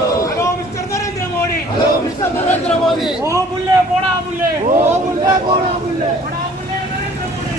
Hello mister Narendra Modi, hello mister Narendra Modi. ओ बुल्ले बोड़ा बुल्ले, ओ बुल्ले बोड़ा बुल्ले, बड़ा बुल्ले नरेंद्र मोदी।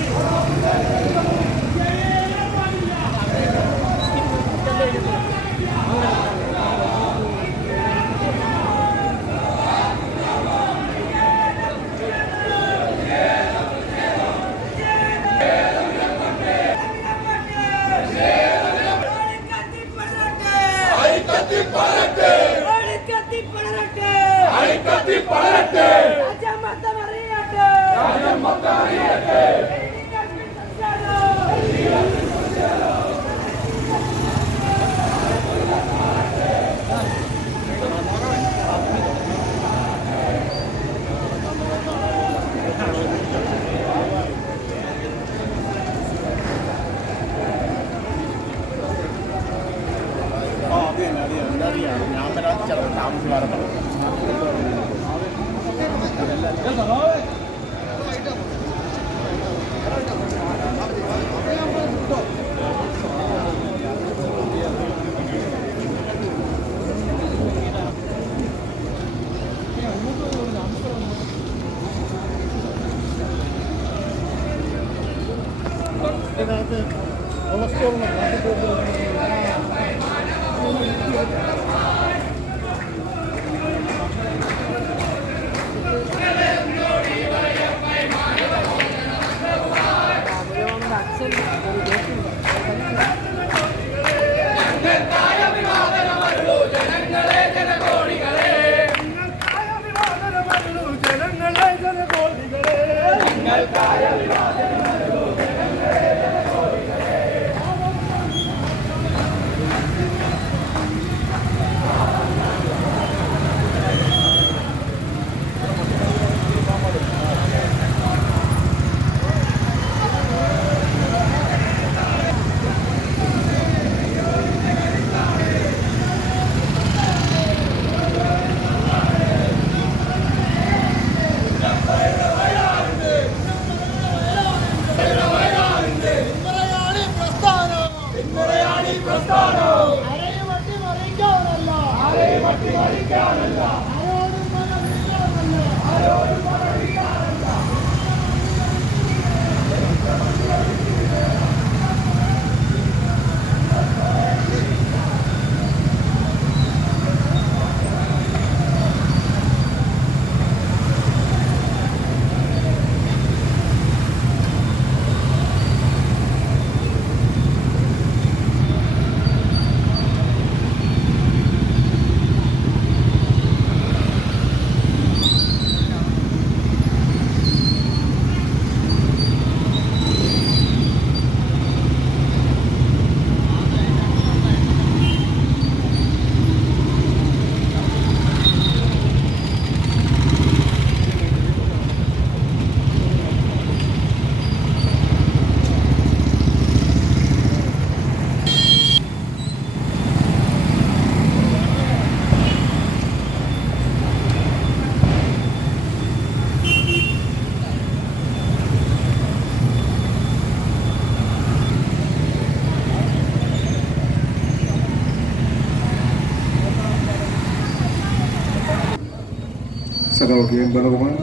സഖാവ് കെ എം ബാലകുമാർ,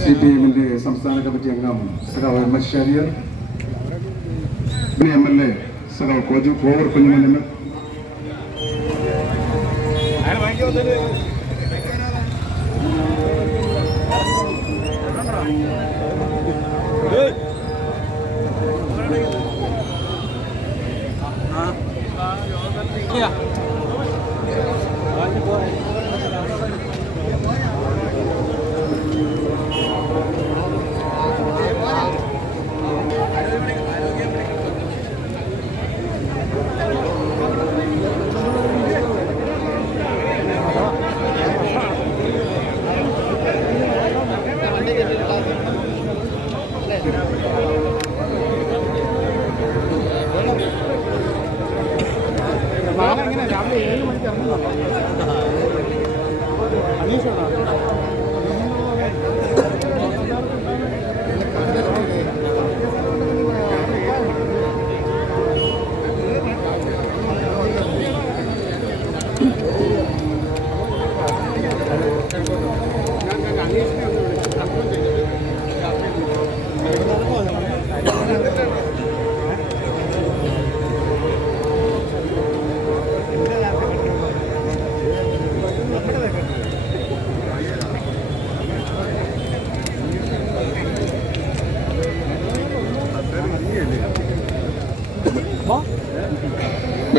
CPM-ന്റെ സംസ്ഥാന കമ്മിറ്റി അംഗം സഖാവ് എം എസ് ഷാരിയർ, MLA സഖാവ് കോവൂർ കുഞ്ഞുമോൻ,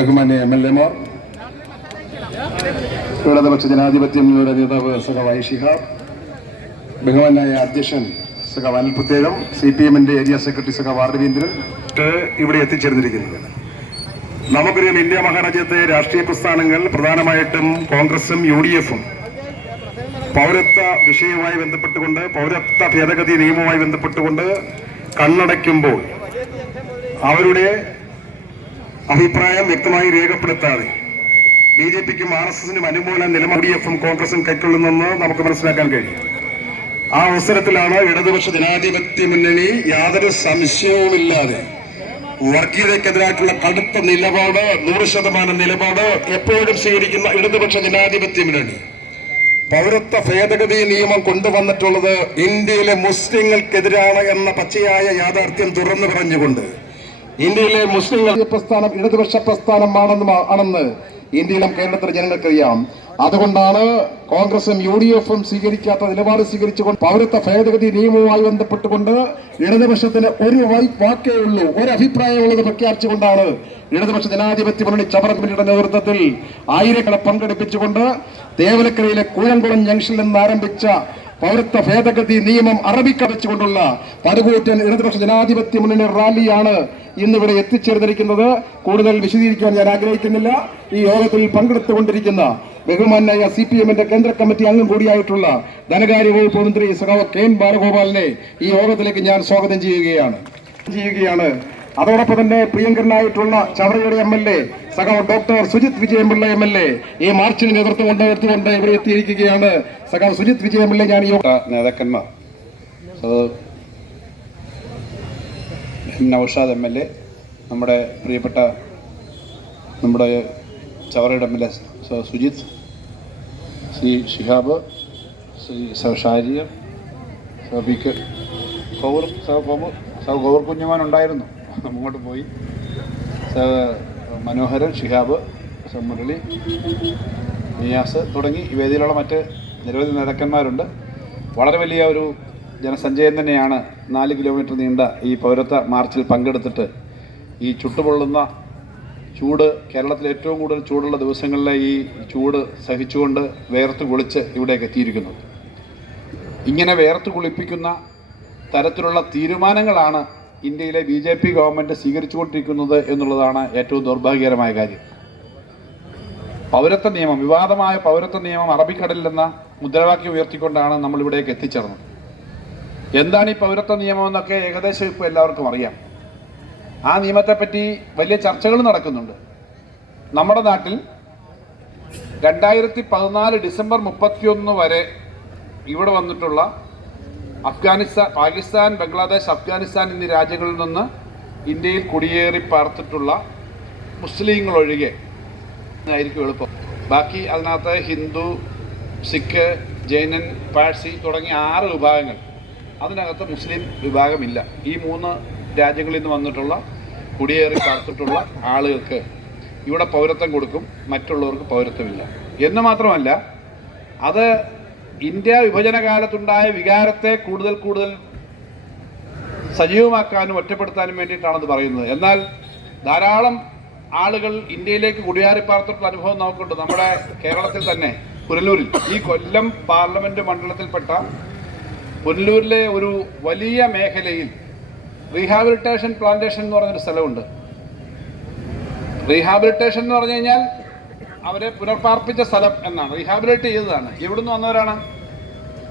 ബഹുമാന്യ MLA-മാർ, ഇടതുപക്ഷ ജനാധിപത്യ മുന്നണിയുടെ നേതാവ് സഖാവ് ശിഹാബ്, ബഹുമാനായ അധ്യക്ഷൻ സഖാവ് അനിൽ പ്രത്യേകം, CPM-ന്റെ ഏരിയ സെക്രട്ടറി സഖാവ് രവീന്ദ്രൻ ഇവിടെ എത്തിച്ചേർന്നിരിക്കുന്നത്. നമുക്കറിയാം, ഇന്ത്യ മഹാരാജ്യത്തെ രാഷ്ട്രീയ പ്രസ്ഥാനങ്ങൾ പ്രധാനമായിട്ടും കോൺഗ്രസും UDF-ഉം പൗരത്വ വിഷയവുമായി ബന്ധപ്പെട്ടുകൊണ്ട്, പൗരത്വ ഭേദഗതി നിയമവുമായി ബന്ധപ്പെട്ടുകൊണ്ട് കണ്ണടയ്ക്കുമ്പോൾ അവരുടെ അഭിപ്രായം വ്യക്തമായി രേഖപ്പെടുത്താതെ BJP-ക്കും RSS-നും അനുകൂല നിലപാട് UDF-ഉം കോൺഗ്രസും കൈക്കൊള്ളുന്നെന്ന് നമുക്ക് മനസ്സിലാക്കാൻ കഴിയും. ആ അവസരത്തിലാണ് ഇടതുപക്ഷ ജനാധിപത്യ മുന്നണി യാതൊരു സംശയവുമില്ലാതെ വർഗീയതയ്ക്കെതിരായിട്ടുള്ള കടുത്ത നിലപാട്, 100% നിലപാട് എപ്പോഴും സ്വീകരിക്കുന്ന ഇടതുപക്ഷ ജനാധിപത്യ മുന്നണി പൗരത്വ ഭേദഗതി നിയമം കൊണ്ടുവന്നിട്ടുള്ളത് ഇന്ത്യയിലെ മുസ്ലിങ്ങൾക്കെതിരാണ് എന്ന പച്ചയായ യാഥാർത്ഥ്യം തുറന്നു പറഞ്ഞുകൊണ്ട് ഇന്ത്യയിലെ മുസ്ലിങ്ങൾ പ്രസ്ഥാനം ഇടതുപക്ഷ പ്രസ്ഥാനമാണെന്ന് ഇന്ത്യയിലും കേരളത്തിലെ ജനങ്ങൾക്കറിയാം. അതുകൊണ്ടാണ് കോൺഗ്രസും UDF-ഉം സ്വീകരിക്കാത്ത നിലപാട് സ്വീകരിച്ചുകൊണ്ട് പൗരത്വ ഭേദഗതി നിയമവുമായി ബന്ധപ്പെട്ടുകൊണ്ട് ഇടതുപക്ഷത്തിന് ഒരു വാക്കേ ഉള്ളൂ, ഒരു അഭിപ്രായമുള്ളത് പ്രഖ്യാപിച്ചുകൊണ്ടാണ് ഇടതുപക്ഷ ജനാധിപത്യ മുന്നണി ചവറ കമ്മിറ്റിയുടെ നേതൃത്വത്തിൽ ആയിരങ്ങളെ പങ്കെടുപ്പിച്ചുകൊണ്ട് തേവലക്കരയിലെ കൂഴംകുളം ജംഗ്ഷനിൽ നിന്ന് ആരംഭിച്ച പൗരത്വ ഭേദഗതി നിയമം അറബിക്ക വെച്ചുകൊണ്ടുള്ള പടുകൂറ്റൻ ഇടതുപക്ഷ ജനാധിപത്യ മുന്നണി റാലിയാണ് ഇന്നിവിടെ എത്തിച്ചേർന്നിരിക്കുന്നത്. കൂടുതൽ വിശദീകരിക്കാൻ ഞാൻ ആഗ്രഹിക്കുന്നില്ല. ഈ യോഗത്തിൽ പങ്കെടുത്തുകൊണ്ടിരിക്കുന്ന ബഹുമാനായ CPM-ന്റെ കേന്ദ്ര കമ്മിറ്റി അംഗം കൂടിയായിട്ടുള്ള ധനകാര്യ വകുപ്പ് മന്ത്രി സഖാവ് KN ബാലഗോപാലിനെ ഈ യോഗത്തിലേക്ക് ഞാൻ സ്വാഗതം ചെയ്യുകയാണ്. അതോടൊപ്പം തന്നെ പ്രിയങ്കരനായിട്ടുള്ള ചവറയുടെ MLA സഖാവ് ഡോക്ടർ സുജിത് വിജയപിള്ള MLA ഈ മാർച്ചിന് നേതൃത്വം കൊണ്ടുവരുത്തുകൊണ്ട് ഇവിടെ എത്തിയിരിക്കുകയാണ്. സഖാവ് സുജിത് വിജയപിള്ള, ഞാൻ ഈ നേതാക്കന്മാർ, നൗഷാദ് MLA, നമ്മുടെ പ്രിയപ്പെട്ട നമ്മുടെ ചവറയുടെ MLA സുജിത്ത്, ശ്രീ ഷിഹാബ്, ശ്രീ ഷാരിയർ, ഗൗർ കുഞ്ഞുമാൻ ഉണ്ടായിരുന്നു, അങ്ങോട്ട് പോയി, മനോഹരൻ, ഷിഹാബ്, മുരളി, നിയാസ് തുടങ്ങി ഈ വേദിയിലുള്ള മറ്റ് നിരവധി നേതാക്കന്മാരുണ്ട്. വളരെ വലിയ ഒരു ജനസഞ്ചയം തന്നെയാണ് 4 കിലോമീറ്റർ നീണ്ട ഈ പൗരത്വ മാർച്ചിൽ പങ്കെടുത്തിട്ട് ഈ ചുട്ടുപൊള്ളുന്ന ചൂട്, കേരളത്തിൽ ഏറ്റവും കൂടുതൽ ചൂടുള്ള ദിവസങ്ങളിലെ ഈ ചൂട് സഹിച്ചുകൊണ്ട് വേർത്ത് കുളിച്ച് ഇവിടേക്ക് എത്തിയിരിക്കുന്നത്. ഇങ്ങനെ വേർത്ത് കുളിപ്പിക്കുന്ന തരത്തിലുള്ള തീരുമാനങ്ങളാണ് ഇന്ത്യയിലെ BJP ഗവൺമെൻറ് സ്വീകരിച്ചുകൊണ്ടിരിക്കുന്നത് എന്നുള്ളതാണ് ഏറ്റവും ദൗർഭാഗ്യകരമായ കാര്യം. പൗരത്വ നിയമം, വിവാദമായ പൗരത്വ നിയമം അറബിക്കടലിൽ എന്ന മുദ്രാവാക്യം ഉയർത്തിക്കൊണ്ടാണ് നമ്മളിവിടേക്ക് എത്തിച്ചേർന്നത്. എന്താണ് ഈ പൗരത്വ നിയമം എന്നൊക്കെ ഏകദേശം ഇപ്പോൾ എല്ലാവർക്കും അറിയാം. ആ നിയമത്തെപ്പറ്റി വലിയ ചർച്ചകൾ നടക്കുന്നുണ്ട്. നമ്മുടെ നാട്ടിൽ 2014 ഡിസംബർ 31 വരെ ഇവിടെ വന്നിട്ടുള്ള അഫ്ഗാനിസ്ഥാൻ, പാകിസ്ഥാൻ, ബംഗ്ലാദേശ്, അഫ്ഗാനിസ്ഥാൻ എന്നീ രാജ്യങ്ങളിൽ നിന്ന് ഇന്ത്യയിൽ കുടിയേറി പാർത്തിട്ടുള്ള മുസ്ലിങ്ങളൊഴികെ ആയിരിക്കും എളുപ്പം. ബാക്കി അതിനകത്ത് ഹിന്ദു, സിഖ്, ജൈനൻ, പാഴ്സി തുടങ്ങിയ 6 വിഭാഗങ്ങൾ, അതിനകത്ത് മുസ്ലിം വിഭാഗമില്ല. ഈ 3 രാജ്യങ്ങളിൽ നിന്ന് വന്നിട്ടുള്ള കുടിയേറി പാർത്തിട്ടുള്ള ആളുകൾക്ക് ഇവിടെ പൗരത്വം കൊടുക്കും, മറ്റുള്ളവർക്ക് പൗരത്വമില്ല. എന്ന് മാത്രമല്ല, അത് ഇന്ത്യ വിഭജന കാലത്തുണ്ടായ വികാരത്തെ കൂടുതൽ സജീവമാക്കാനും ഒറ്റപ്പെടുത്താനും വേണ്ടിയിട്ടാണത് പറയുന്നത്. എന്നാൽ ധാരാളം ആളുകൾ ഇന്ത്യയിലേക്ക് കുടിയേറി പാർത്തിട്ടുള്ള അനുഭവം നമുക്കുണ്ട്. നമ്മുടെ കേരളത്തിൽ തന്നെ പുനലൂരിൽ, ഈ കൊല്ലം പാർലമെൻറ്റ് മണ്ഡലത്തിൽപ്പെട്ട പുനലൂരിലെ ഒരു വലിയ മേഖലയിൽ റീഹാബിലിറ്റേഷൻ പ്ലാന്റേഷൻ എന്ന് പറഞ്ഞൊരു സ്ഥലമുണ്ട്. റീഹാബിലിറ്റേഷൻ എന്ന് പറഞ്ഞു കഴിഞ്ഞാൽ അവരെ പുനർപ്പാർപ്പിച്ച സ്ഥലം എന്നാണ്, റീഹാബിലിറ്റ് ചെയ്തതാണ്. എവിടുന്ന് വന്നവരാണ്?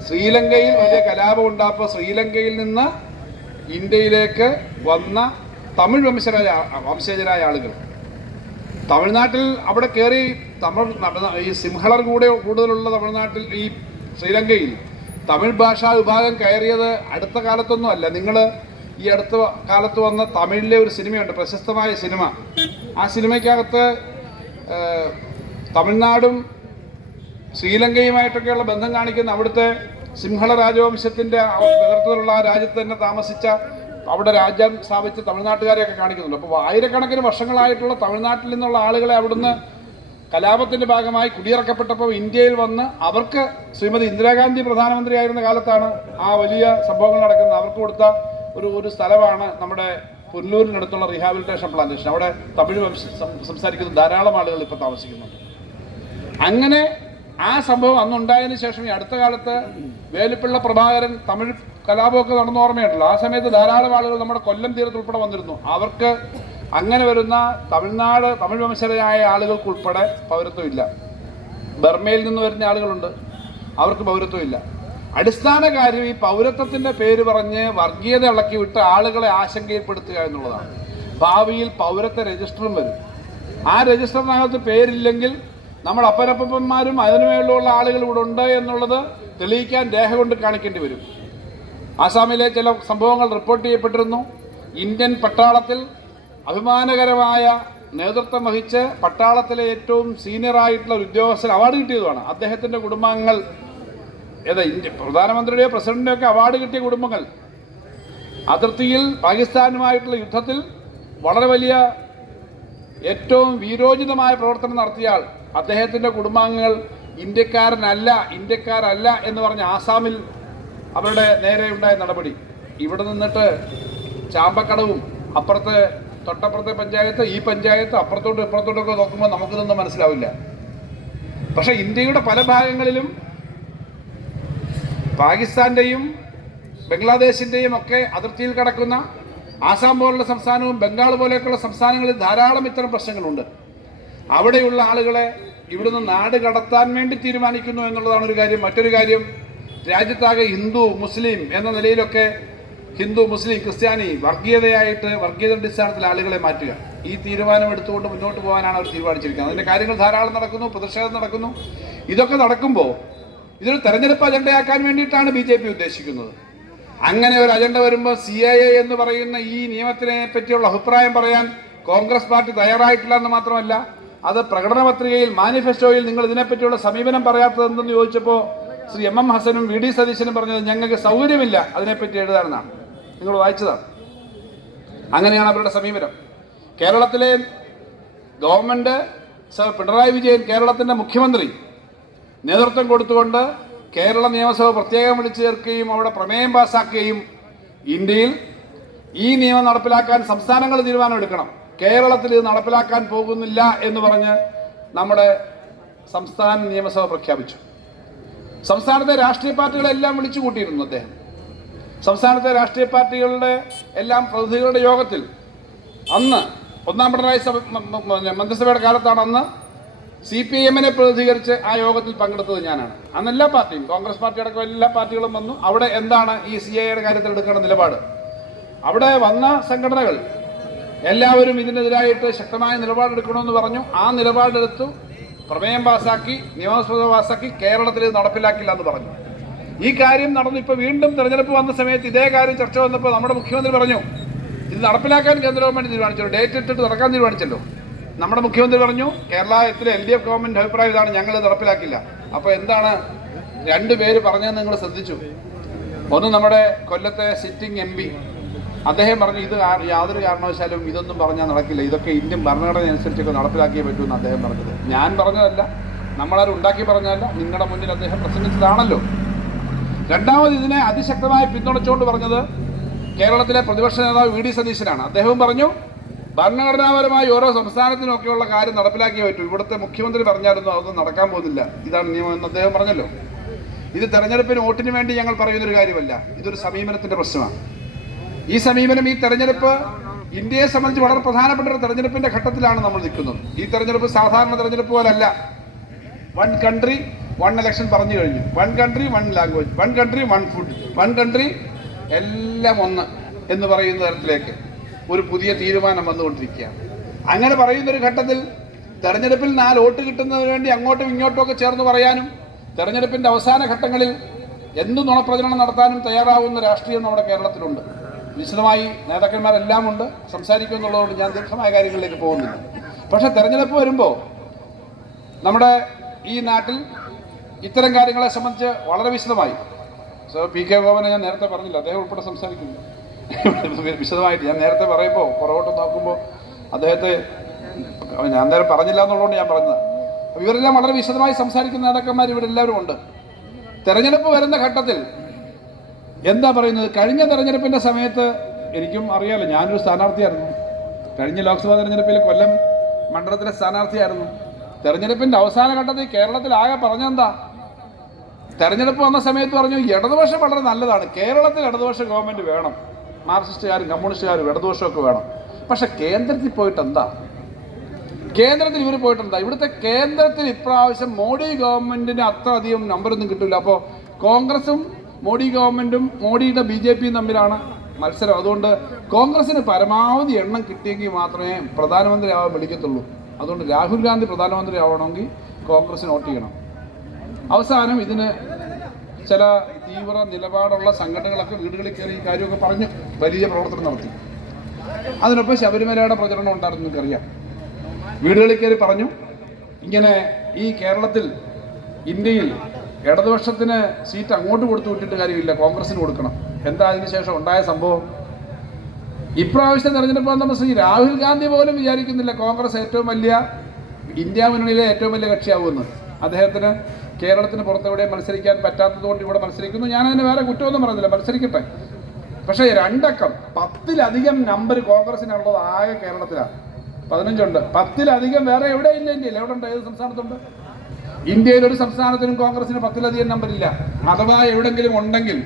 ശ്രീലങ്കയിൽ വലിയ കലാപം ഉണ്ടായപ്പോൾ ശ്രീലങ്കയിൽ നിന്ന് ഇന്ത്യയിലേക്ക് വന്ന തമിഴ് വംശജരായ ആളുകൾ തമിഴ്നാട്ടിൽ അവിടെ കയറി, ഈ സിംഹളർ കൂടുതലുള്ള തമിഴ്നാട്ടിൽ, ഈ ശ്രീലങ്കയിൽ തമിഴ് ഭാഷാ വിഭാഗം കയറിയത് അടുത്ത കാലത്തൊന്നും അല്ല. നിങ്ങൾ ഈ അടുത്ത കാലത്ത് വന്ന തമിഴിലെ ഒരു സിനിമയുണ്ട്, പ്രശസ്തമായ സിനിമ. ആ സിനിമയ്ക്കകത്ത് തമിഴ്നാടും ശ്രീലങ്കയുമായിട്ടൊക്കെയുള്ള ബന്ധം കാണിക്കുന്ന അവിടുത്തെ സിംഹള രാജവംശത്തിൻ്റെ നേതൃത്വത്തിലുള്ള ആ രാജ്യത്ത് തന്നെ താമസിച്ച, അവിടെ രാജ്യം സ്ഥാപിച്ച തമിഴ്നാട്ടുകാരെയൊക്കെ കാണിക്കുന്നുണ്ട്. അപ്പോൾ ആയിരക്കണക്കിന് വർഷങ്ങളായിട്ടുള്ള തമിഴ്നാട്ടിൽ നിന്നുള്ള ആളുകളെ അവിടുന്ന് കലാപത്തിൻ്റെ ഭാഗമായി കുടിയിറക്കപ്പെട്ടപ്പോൾ ഇന്ത്യയിൽ വന്ന് അവർക്ക്, ശ്രീമതി ഇന്ദിരാഗാന്ധി പ്രധാനമന്ത്രിയായിരുന്ന കാലത്താണ് ആ വലിയ സംഭവങ്ങൾ നടക്കുന്നത്, അവർക്ക് കൊടുത്ത ഒരു സ്ഥലമാണ് നമ്മുടെ പുല്ലൂരിനടുത്തുള്ള റീഹാബിലിറ്റേഷൻ പ്ലാന്റേഷൻ. അവിടെ തമിഴ് സംസാരിക്കുന്ന ധാരാളം ആളുകൾ ഇപ്പോൾ താമസിക്കുന്നുണ്ട്. അങ്ങനെ ആ സംഭവം അന്നുണ്ടായതിനു ശേഷം ഈ അടുത്ത കാലത്ത് വേലുപ്പിള്ള പ്രഭാകരൻ തമിഴ് കലാപമൊക്കെ നടന്ന ഓർമ്മയുണ്ടല്ലോ. ആ സമയത്ത് ധാരാളം ആളുകൾ നമ്മുടെ കൊല്ലം തീരത്ത് ഉൾപ്പെടെ വന്നിരുന്നു. അവർക്ക് അങ്ങനെ വരുന്ന തമിഴ് വംശജരായ ആളുകൾക്കുൾപ്പെടെ പൗരത്വമില്ല. ബർമയിൽ നിന്ന് വരുന്ന ആളുകളുണ്ട്, അവർക്ക് പൗരത്വമില്ല. അടിസ്ഥാന കാര്യം ഈ പൗരത്വത്തിൻ്റെ പേര് പറഞ്ഞ് വർഗീയത ഇളക്കി വിട്ട് ആളുകളെ ആശങ്കയിൽപ്പെടുത്തുക എന്നുള്ളതാണ്. ഭാവിയിൽ പൗരത്വ രജിസ്റ്ററും വരും. ആ രജിസ്റ്ററിനകത്ത് പേരില്ലെങ്കിൽ നമ്മൾ അപ്പനപ്പന്മാരും അതിനുമേലുള്ള ആളുകൾ ഇവിടെ ഉണ്ട് എന്നുള്ളത് തെളിയിക്കാൻ രേഖ കൊണ്ട് കാണിക്കേണ്ടി വരും. ആസാമിലെ ചില സംഭവങ്ങൾ റിപ്പോർട്ട് ചെയ്യപ്പെട്ടിരുന്നു. ഇന്ത്യൻ പട്ടാളത്തിൽ അഭിമാനകരമായ നേതൃത്വം വഹിച്ച് പട്ടാളത്തിലെ ഏറ്റവും സീനിയറായിട്ടുള്ള ഒരു ഉദ്യോഗസ്ഥൻ അവാർഡ് കിട്ടിയതുമാണ്. അദ്ദേഹത്തിൻ്റെ കുടുംബാംഗങ്ങൾ ഇന്ത്യ പ്രധാനമന്ത്രിയുടെയോ പ്രസിഡന്റിൻ്റെയോ ഒക്കെ അവാർഡ് കിട്ടിയ കുടുംബങ്ങൾ അതിർത്തിയിൽ പാകിസ്ഥാനുമായിട്ടുള്ള യുദ്ധത്തിൽ വളരെ വലിയ ഏറ്റവും വീരോചിതമായ പ്രവർത്തനം നടത്തിയ ആൾ. അദ്ദേഹത്തിൻ്റെ കുടുംബാംഗങ്ങൾ ഇന്ത്യക്കാരല്ല എന്ന് പറഞ്ഞ് ആസാമിൽ അവരുടെ നേരെ ഉണ്ടായ നടപടി. ഇവിടെ നിന്നിട്ട് ചാമ്പക്കടവും തൊട്ടപ്പുറത്തെ പഞ്ചായത്ത്, ഈ പഞ്ചായത്ത്, ഇപ്പുറത്തോട്ടൊക്കെ നോക്കുമ്പോൾ നമുക്കിതൊന്നും മനസ്സിലാവില്ല. പക്ഷേ ഇന്ത്യയുടെ പല ഭാഗങ്ങളിലും പാകിസ്ഥാൻ്റെയും ബംഗ്ലാദേശിൻ്റെയും ഒക്കെ അതിർത്തിയിൽ കിടക്കുന്ന ആസാം പോലുള്ള സംസ്ഥാനവും ബംഗാൾ പോലെയൊക്കെയുള്ള സംസ്ഥാനങ്ങളിൽ ധാരാളം ഇത്തരം പ്രശ്നങ്ങളുണ്ട്. അവിടെയുള്ള ആളുകളെ ഇവിടുന്ന് നാട് കടത്താൻ വേണ്ടി തീരുമാനിക്കുന്നു എന്നുള്ളതാണ് ഒരു കാര്യം. മറ്റൊരു കാര്യം, രാജ്യത്താകെ ഹിന്ദു മുസ്ലിം എന്ന നിലയിലൊക്കെ ഹിന്ദു മുസ്ലിം ക്രിസ്ത്യാനി വർഗീയതയുടെ അടിസ്ഥാനത്തിൽ ആളുകളെ മാറ്റുക. ഈ തീരുമാനം എടുത്തുകൊണ്ട് മുന്നോട്ട് പോകാനാണ് അവർ തീരുമാനിച്ചിരിക്കുന്നത്. അതിൻ്റെ കാര്യങ്ങൾ ധാരാളം നടക്കുന്നു, പ്രതിഷേധം നടക്കുന്നു. ഇതൊക്കെ നടക്കുമ്പോൾ ഇതൊരു തെരഞ്ഞെടുപ്പ് അജണ്ടയാക്കാൻ വേണ്ടിയിട്ടാണ് BJP ഉദ്ദേശിക്കുന്നത്. അങ്ങനെ ഒരു അജണ്ട വരുമ്പോൾ CAA എന്ന് പറയുന്ന ഈ നിയമത്തിനെ പറ്റിയുള്ള അഭിപ്രായം പറയാൻ കോൺഗ്രസ് പാർട്ടി തയ്യാറായിട്ടില്ല എന്ന് മാത്രമല്ല, അത് പ്രകടന പത്രികയിൽ മാനിഫെസ്റ്റോയിൽ നിങ്ങൾ ഇതിനെപ്പറ്റിയുള്ള സമീപനം പറയാത്തത് എന്തെന്ന് ചോദിച്ചപ്പോൾ ശ്രീ MM ഹസനും VD സതീശനും പറഞ്ഞത് ഞങ്ങൾക്ക് സൗകര്യമില്ല അതിനെപ്പറ്റി എഴുതാനെന്നാണ്. നിങ്ങൾ വായിച്ചതാണ്. അങ്ങനെയാണ് അവരുടെ സമീപനം. കേരളത്തിലെ ഗവൺമെൻറ് പിണറായി വിജയൻ, കേരളത്തിൻ്റെ മുഖ്യമന്ത്രി നേതൃത്വം കൊടുത്തുകൊണ്ട് കേരള നിയമസഭ പ്രത്യേകം വിളിച്ചു ചേർക്കുകയും അവിടെ പ്രമേയം പാസാക്കുകയും ഇന്ത്യയിൽ ഈ നിയമം നടപ്പിലാക്കാൻ സംസ്ഥാനങ്ങൾ തീരുമാനമെടുക്കണം, കേരളത്തിൽ ഇത് നടപ്പിലാക്കാൻ പോകുന്നില്ല എന്ന് പറഞ്ഞ് നമ്മുടെ സംസ്ഥാന നിയമസഭ പ്രഖ്യാപിച്ചു. സംസ്ഥാനത്തെ രാഷ്ട്രീയ പാർട്ടികളെല്ലാം വിളിച്ചു കൂട്ടിയിരുന്നു അദ്ദേഹം. സംസ്ഥാനത്തെ രാഷ്ട്രീയ പാർട്ടികളുടെ എല്ലാം പ്രതിനിധികളുടെ യോഗത്തിൽ അന്ന് ഒന്നാം പിണറായി മന്ത്രിസഭയുടെ കാലത്താണ് അന്ന് CPIM-നെ പ്രതിനിധീകരിച്ച് ആ യോഗത്തിൽ പങ്കെടുത്തത് ഞാനാണ്. അന്ന് എല്ലാ പാർട്ടിയും, കോൺഗ്രസ് പാർട്ടി അടക്കം എല്ലാ പാർട്ടികളും വന്നു. അവിടെ എന്താണ് ഈ CAA-യുടെ കാര്യത്തിൽ എടുക്കേണ്ട നിലപാട്, അവിടെ വന്ന സംഘടനകൾ എല്ലാവരും ഇതിനെതിരായിട്ട് ശക്തമായ നിലപാടെടുക്കണമെന്ന് പറഞ്ഞു. ആ നിലപാടെടുത്തു, പ്രമേയം പാസാക്കി, നിയമസഭ പാസാക്കി. കേരളത്തിൽ ഇത് നടപ്പിലാക്കില്ല എന്ന് പറഞ്ഞു. ഈ കാര്യം നടന്നു. ഇപ്പോൾ വീണ്ടും തെരഞ്ഞെടുപ്പ് വന്ന സമയത്ത് ഇതേ കാര്യം ചർച്ച വന്നപ്പോൾ നമ്മുടെ മുഖ്യമന്ത്രി പറഞ്ഞു ഇത് നടപ്പിലാക്കാൻ കേന്ദ്ര ഗവൺമെൻറ് തീരുമാനിച്ചല്ലോ, ഡേറ്റ് ഇട്ടിട്ട് നടക്കാൻ തീരുമാനിച്ചല്ലോ. നമ്മുടെ മുഖ്യമന്ത്രി പറഞ്ഞു കേരളത്തിലെ LDF ഗവൺമെൻറ് അഭിപ്രായം ഇതാണ്, ഞങ്ങൾ നടപ്പിലാക്കില്ല. അപ്പോൾ എന്താണ് രണ്ട് പേര് പറഞ്ഞതെന്ന് നിങ്ങൾ ശ്രദ്ധിച്ചു. ഒന്ന് നമ്മുടെ കൊല്ലത്തെ സിറ്റിംഗ് MP, അദ്ദേഹം പറഞ്ഞു ഇത് യാതൊരു കാരണവശാലും ഇതൊന്നും പറഞ്ഞാൽ നടക്കില്ല, ഇതൊക്കെ ഇന്ത്യൻ ഭരണഘടന അനുസരിച്ചൊക്കെ നടപ്പിലാക്കിയേ പറ്റൂ എന്ന് അദ്ദേഹം പറഞ്ഞത്. ഞാൻ പറഞ്ഞതല്ല, നമ്മളാരും ഉണ്ടാക്കി പറഞ്ഞതല്ല, നിങ്ങളുടെ മുന്നിൽ അദ്ദേഹം പ്രസംഗിച്ചതാണല്ലോ. രണ്ടാമത് ഇതിനെ അതിശക്തമായി പിന്തുണച്ചുകൊണ്ട് പറഞ്ഞത് കേരളത്തിലെ പ്രതിപക്ഷ നേതാവ് VD സതീശനാണ്. അദ്ദേഹവും പറഞ്ഞു ഭരണഘടനാപരമായി ഓരോ സംസ്ഥാനത്തിനൊക്കെയുള്ള കാര്യം നടപ്പിലാക്കിയേ പറ്റൂ, ഇവിടുത്തെ മുഖ്യമന്ത്രി പറഞ്ഞാലൊന്നും അതൊന്നും നടക്കാൻ പോകുന്നില്ല, ഇതാണ് നിയമം എന്ന് അദ്ദേഹം പറഞ്ഞല്ലോ. ഇത് തെരഞ്ഞെടുപ്പിന് വോട്ടിന് വേണ്ടി ഞങ്ങൾ പറയുന്നൊരു കാര്യമല്ല, ഇതൊരു സമീപനത്തിൻ്റെ പ്രശ്നമാണ്. ഈ സമീപനം, ഈ തെരഞ്ഞെടുപ്പ് ഇന്ത്യയെ സംബന്ധിച്ച് വളരെ പ്രധാനപ്പെട്ട ഒരു തെരഞ്ഞെടുപ്പിൻ്റെ ഘട്ടത്തിലാണ് നമ്മൾ നിൽക്കുന്നത്. ഈ തെരഞ്ഞെടുപ്പ് സാധാരണ തെരഞ്ഞെടുപ്പ് പോലല്ല. 1 country 1 election പറഞ്ഞു കഴിഞ്ഞു. 1 country 1 language, 1 country 1 food, 1 country എല്ലാം ഒന്ന് എന്ന് പറയുന്ന തരത്തിലേക്ക് ഒരു പുതിയ തീരുമാനം വന്നുകൊണ്ടിരിക്കുകയാണ്. അങ്ങനെ പറയുന്നൊരു ഘട്ടത്തിൽ തെരഞ്ഞെടുപ്പിൽ 4 വോട്ട് കിട്ടുന്നതിന് വേണ്ടി അങ്ങോട്ടും ഇങ്ങോട്ടും ഒക്കെ ചേർന്ന് പറയാനും തെരഞ്ഞെടുപ്പിൻ്റെ അവസാന ഘട്ടങ്ങളിൽ എന്ത് നുണപ്രചരണം നടത്താനും തയ്യാറാവുന്ന രാഷ്ട്രീയം നമ്മുടെ കേരളത്തിലുണ്ട്. വിശദമായി നേതാക്കന്മാരെല്ലാം ഉണ്ട്, സംസാരിക്കുമെന്നുള്ളതുകൊണ്ട് ഞാൻ ദീർഘമായ കാര്യങ്ങളിലേക്ക് പോകുന്നില്ല. പക്ഷേ തെരഞ്ഞെടുപ്പ് വരുമ്പോൾ നമ്മുടെ ഈ നാട്ടിൽ ഇത്തരം കാര്യങ്ങളെ സംബന്ധിച്ച് വളരെ വിശദമായി PK ഗോപനെ ഞാൻ നേരത്തെ പറഞ്ഞില്ല, അദ്ദേഹം ഉൾപ്പെടെ സംസാരിക്കുന്നു വിശദമായിട്ട്. ഞാൻ നേരത്തെ പറയുമ്പോൾ പുറകോട്ട് നോക്കുമ്പോൾ അദ്ദേഹത്തെ ഞാൻ നേരം പറഞ്ഞില്ല എന്നുള്ളതുകൊണ്ട് ഞാൻ പറഞ്ഞത്. ഇവരെല്ലാം വളരെ വിശദമായി സംസാരിക്കുന്ന നേതാക്കന്മാർ ഇവിടെ എല്ലാവരും ഉണ്ട്. തെരഞ്ഞെടുപ്പ് വരുന്ന ഘട്ടത്തിൽ എന്താ പറയുന്നത്, കഴിഞ്ഞ തെരഞ്ഞെടുപ്പിൻ്റെ സമയത്ത് എനിക്കും അറിയാമല്ലോ, ഞാനൊരു സ്ഥാനാർത്ഥിയായിരുന്നു. കഴിഞ്ഞ ലോക്സഭാ തെരഞ്ഞെടുപ്പിൽ കൊല്ലം മണ്ഡലത്തിലെ സ്ഥാനാർത്ഥിയായിരുന്നു. തെരഞ്ഞെടുപ്പിൻ്റെ അവസാന ഘട്ടത്തിൽ കേരളത്തിൽ ആകെ പറഞ്ഞെന്താ? തെരഞ്ഞെടുപ്പ് വന്ന സമയത്ത് പറഞ്ഞു ഇടതുപക്ഷം വളരെ നല്ലതാണ്, കേരളത്തിൽ ഇടതുപക്ഷ ഗവൺമെൻറ് വേണം, മാർക്സിസ്റ്റുകാരും കമ്മ്യൂണിസ്റ്റുകാരും ഇടതുപക്ഷമൊക്കെ വേണം. പക്ഷെ കേന്ദ്രത്തിൽ പോയിട്ട് എന്താ? കേന്ദ്രത്തിൽ ഇവർ പോയിട്ടെന്താ? ഇവിടുത്തെ കേന്ദ്രത്തിൽ ഇപ്രാവശ്യം മോഡി ഗവൺമെൻറ്റിന് അത്ര അധികം നമ്പറൊന്നും കിട്ടില്ല. അപ്പോൾ കോൺഗ്രസും മോഡി ഗവൺമെൻറ്റും മോഡിയുടെ BJPയും തമ്മിലാണ് മത്സരം. അതുകൊണ്ട് കോൺഗ്രസിന് പരമാവധി എണ്ണം കിട്ടിയെങ്കിൽ മാത്രമേ പ്രധാനമന്ത്രി ആവാൻ വിളിക്കത്തുള്ളൂ. അതുകൊണ്ട് രാഹുൽ ഗാന്ധി പ്രധാനമന്ത്രി ആവണമെങ്കിൽ കോൺഗ്രസിന് വോട്ട് ചെയ്യണം. അവസാനം ഇതിന് ചില തീവ്ര നിലപാടുള്ള സംഘടനകളൊക്കെ വീടുകളിൽ കയറി ഈ കാര്യമൊക്കെ പറഞ്ഞ് വലിയ പ്രവർത്തനം നടത്തി. അതിനൊപ്പം ശബരിമലയുടെ പ്രചരണം ഉണ്ടായിരുന്നു, നിങ്ങൾക്കറിയാം. വീടുകളിൽ കയറി പറഞ്ഞു ഇങ്ങനെ ഈ കേരളത്തിൽ ഇന്ത്യയിൽ ഇടതുപക്ഷത്തിന് സീറ്റ് അങ്ങോട്ട് കൊടുത്തു വിട്ടിട്ട് കാര്യമില്ല, കോൺഗ്രസിന് കൊടുക്കണം. എന്താ അതിനുശേഷം ഉണ്ടായ സംഭവം? ഇപ്രാവശ്യം തെരഞ്ഞെടുപ്പ് വന്നപ്പോൾ ശ്രീ രാഹുൽ ഗാന്ധി പോലും വിചാരിക്കുന്നില്ല കോൺഗ്രസ് ഏറ്റവും വലിയ ഇന്ത്യ മുന്നണിയിലെ ഏറ്റവും വലിയ കക്ഷിയാവുമെന്ന്. അദ്ദേഹത്തിന് കേരളത്തിന് പുറത്തെവിടെ മത്സരിക്കാൻ പറ്റാത്തതുകൊണ്ട് ഇവിടെ മത്സരിക്കുന്നു. ഞാനതിന് വേറെ കുറ്റമൊന്നും പറഞ്ഞില്ല, മത്സരിക്കട്ടെ. പക്ഷേ 2 അക്കം 10-ലധികം നമ്പർ കോൺഗ്രസിനുള്ളത് ആകെ കേരളത്തിലാണ്. 15 ഉണ്ട്. 10-ലധികം വേറെ എവിടെയില്ല ഇന്ത്യയിൽ. എവിടെ ഉണ്ട്? ഏത് സംസ്ഥാനത്തുണ്ട്? ഇന്ത്യയിൽ ഒരു സംസ്ഥാനത്തിനും കോൺഗ്രസിന് 10-ലധികം നമ്പറില്ല. അഥവാ എവിടെങ്കിലും ഉണ്ടെങ്കിൽ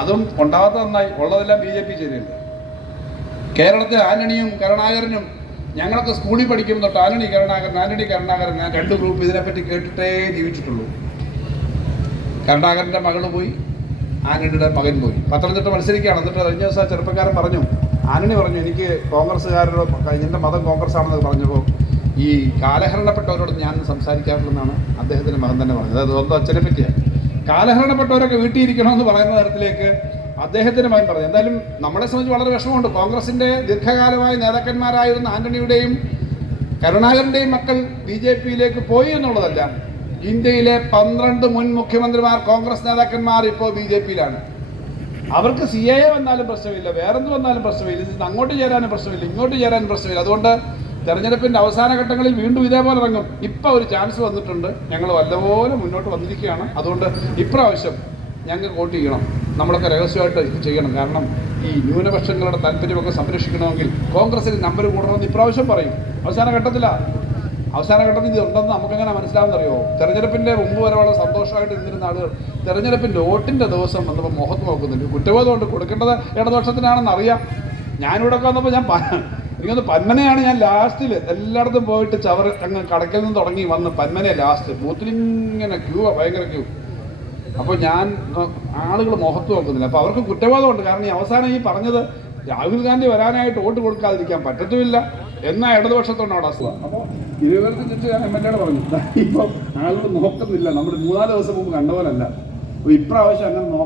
അതും ഉണ്ടാകാത്ത നന്നായി, ഉള്ളതെല്ലാം BJP ചേരുന്നുണ്ട്. കേരളത്തിൽ ആന്റണിയും കരുണാകരനും ഞങ്ങളൊക്കെ സ്കൂളിൽ പഠിക്കുമ്പോൾ തൊട്ട് ആന്റണി കരുണാകരൻ ഞാൻ 2 ഗ്രൂപ്പ് ഇതിനെപ്പറ്റി കേട്ടിട്ടേ ജീവിച്ചിട്ടുള്ളൂ. കരുണാകരൻ്റെ മകൾ പോയി, ആന്റണിയുടെ മകൻ പോയി. പത്തനംതിട്ട മത്സരിക്കുകയാണ്. എന്നിട്ട് കഴിഞ്ഞ ദിവസം ചെറുപ്പക്കാരൻ പറഞ്ഞു, ആന്റണി പറഞ്ഞു എനിക്ക് കോൺഗ്രസ്സുകാരുടെ എൻ്റെ മതം കോൺഗ്രസ് ആണെന്നൊക്കെ പറഞ്ഞപ്പോൾ ഈ കാലഹരണപ്പെട്ടവരോട് ഞാൻ സംസാരിക്കാറില്ലെന്നാണ് അദ്ദേഹത്തിൻ്റെ മകൻ തന്നെ പറഞ്ഞത്. അതായത് സ്വന്തം അച്ഛനെ പറ്റിയാണ്. കാലഹരണപ്പെട്ടവരൊക്കെ വീട്ടിലിരിക്കണമെന്ന് പറയുന്ന തരത്തിലേക്ക് അദ്ദേഹത്തിൻ്റെ മകൻ പറഞ്ഞു. എന്തായാലും നമ്മളെ സംബന്ധിച്ച് വളരെ വിഷമമുണ്ട്. കോൺഗ്രസിൻ്റെ ദീർഘകാലമായ നേതാക്കന്മാരായിരുന്ന ആന്റണിയുടെയും കരുണാകരൻ്റെയും മക്കൾ BJPയിലേക്ക് പോയി എന്നുള്ളതല്ല. ഇന്ത്യയിലെ 12 മുൻ മുഖ്യമന്ത്രിമാർ കോൺഗ്രസ് നേതാക്കന്മാർ ഇപ്പോൾ BJPയിലാണ്. അവർക്ക് CAA വന്നാലും പ്രശ്നമില്ല, വേറെന്ത് വന്നാലും പ്രശ്നമില്ല, ഇത് അങ്ങോട്ട് ചേരാനും പ്രശ്നമില്ല, ഇങ്ങോട്ട് ചേരാനും പ്രശ്നമില്ല. അതുകൊണ്ട് തെരഞ്ഞെടുപ്പിൻ്റെ അവസാന ഘട്ടങ്ങളിൽ വീണ്ടും ഇതേപോലെ ഇറങ്ങും. ഇപ്പോൾ ഒരു ചാൻസ് വന്നിട്ടുണ്ട്, ഞങ്ങൾ വല്ലപോലെ മുന്നോട്ട് വന്നിരിക്കുകയാണ്. അതുകൊണ്ട് ഇപ്രാവശ്യം ഞങ്ങൾക്ക് വോട്ട് ചെയ്യണം. നമ്മളൊക്കെ രഹസ്യമായിട്ട് ഇത് ചെയ്യണം. കാരണം ഈ ന്യൂനപക്ഷങ്ങളുടെ താല്പര്യമൊക്കെ സംരക്ഷിക്കണമെങ്കിൽ കോൺഗ്രസിന് നമ്പർ കൂടണമെന്ന് ഇപ്രാവശ്യം പറയും. അവസാന ഘട്ടത്തിൽ ഇത് ഉണ്ടെന്ന് നമുക്കെങ്ങനെ മനസ്സിലാവുന്നറിയോ? തെരഞ്ഞെടുപ്പിൻ്റെ മുമ്പ് വരെ വളരെ സന്തോഷമായിട്ട് ഇരുന്നിരുന്ന ആളുകൾ തെരഞ്ഞെടുപ്പിൻ്റെ വോട്ടിൻ്റെ ദിവസം വന്നപ്പോൾ മുഖത്ത് നോക്കുന്നുണ്ട്. കുറ്റബോധം കൊണ്ട് കൊടുക്കേണ്ടത് ഇടതുപക്ഷത്തിനാണെന്ന് അറിയാം. ഞാനിവിടെ വന്നപ്പോൾ എനിക്കൊന്ന് പന്മനയാണ് ഞാൻ ലാസ്റ്റിൽ എല്ലായിടത്തും പോയിട്ട് അങ്ങ് കടക്കിൽ നിന്ന് തുടങ്ങി വന്ന് പന്മനയാണ് ലാസ്റ്റ്. ബൂത്തിലിങ്ങനെ ഭയങ്കര ക്യൂ. അപ്പോൾ ഞാൻ ആളുകൾ മുഖത്ത് നോക്കുന്നില്ല. അപ്പോൾ അവർക്ക് കുറ്റബോധമുണ്ട്. കാരണം ഈ അവസാനം ഈ പറഞ്ഞത് രാഹുൽ ഗാന്ധി വരാനായിട്ട് വോട്ട് കൊടുക്കാതിരിക്കാൻ പറ്റത്തുമില്ല എന്നാ ഇടതുപക്ഷത്തോണ്ട് അവിടെ അസുഖം. അപ്പോൾ ഇരുപേർക്ക് ചുറ്റും ഞാൻ MLA പറഞ്ഞു, ഇപ്പോൾ ആളുകൾ നോക്കുന്നില്ല. നമ്മൾ 3-4 ദിവസം മുമ്പ് കണ്ട പോലല്ല. ഇപ്രാവശ്യം അങ്ങനെ